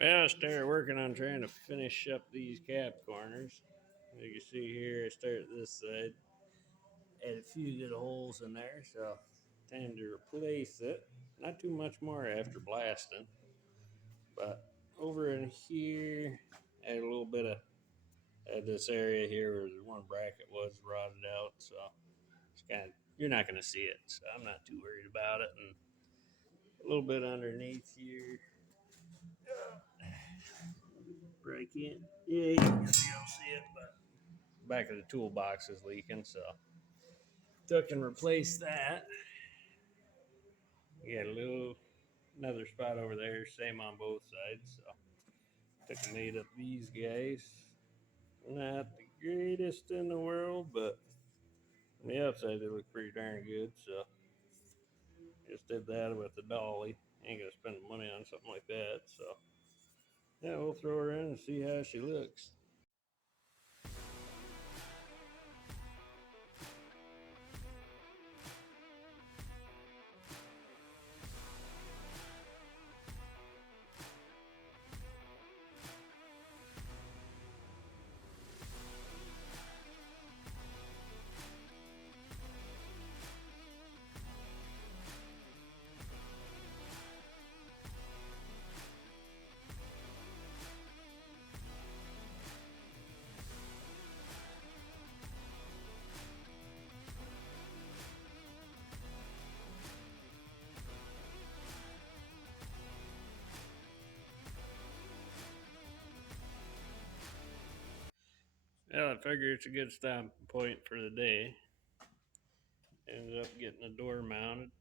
Well, I started working on trying to finish up these cab corners. As you can see here, I started this side, add a few good holes in there, so time to replace it. Not too much more after blasting, but over in here, add a little bit of this area here where the one bracket was rotted out, so it's kind of, you're not going to see it, so I'm not too worried about it. And a little bit underneath here. Break in. Yeah, you can still see it, but back of the toolbox is leaking, so took and replaced that. You got a little another spot over there, same on both sides. So took and made up these guys. Not the greatest in the world, but on the outside they look pretty darn good. So just did that with the dolly. Ain't gonna spend money on something like that. So yeah, we'll throw her in and see how she looks. Well, I figure it's a good stopping point for the day. Ended up getting the door mounted.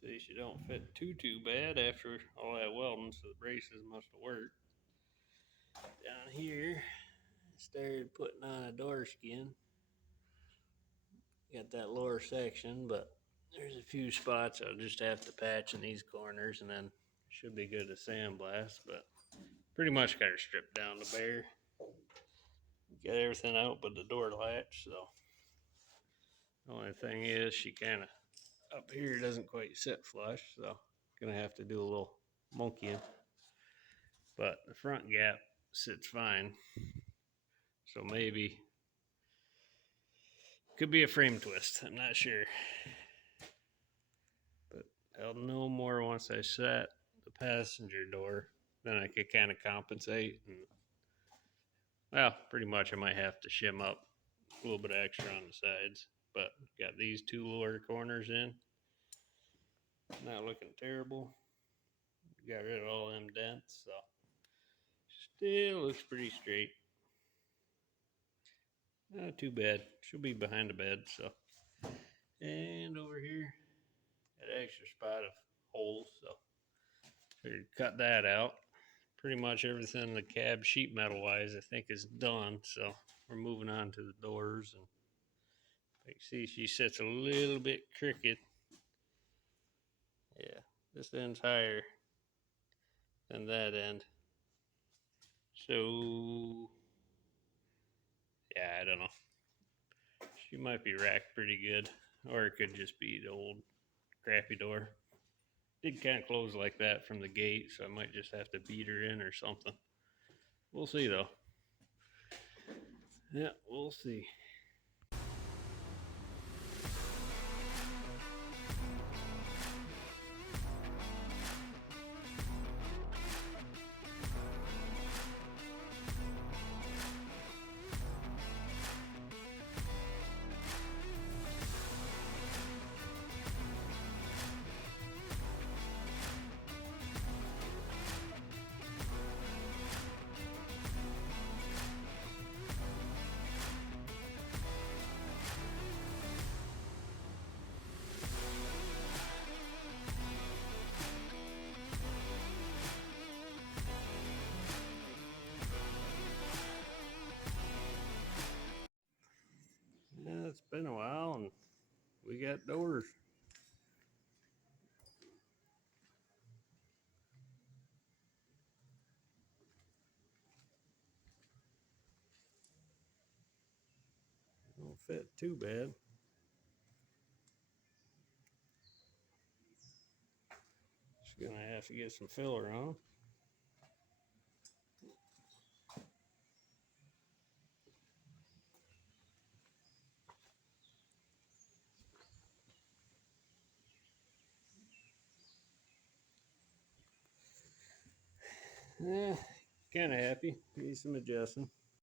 See, she don't fit too bad after all that welding, so the braces must have worked. Down here, started putting on a door skin. Got that lower section, but there's a few spots I'll just have to patch in these corners, and then should be good to sandblast. But pretty much got her stripped down to bare. Got everything out but the door latch, so the only thing is she kind of up here doesn't quite sit flush, so gonna have to do a little monkeying. But the front gap sits fine, so maybe could be a frame twist. I'm not sure, but I'll know more once I set the passenger door. Then I could kind of compensate, and well, pretty much I might have to shim up a little bit extra on the sides. But got these two lower corners in, not looking terrible. Got rid of all them dents, so still looks pretty straight. Not too bad. She'll be behind the bed, so. And over here, got an extra spot of holes, so figured cut that out. Pretty much everything in the cab sheet metal wise I think is done, so we're moving on to the doors. And you can see she sits a little bit crooked. Yeah, this end's higher than that end, so yeah, I don't know. She might be racked pretty good, or it could just be the old crappy door. Did kind of close like that from the gate, so I might just have to beat her in or something. We'll see though. Yeah, we'll see. Yeah, it's been a while, and we got doors. Don't fit too bad. Gonna have to get some filler on. Eh, kind of happy. Need some adjusting.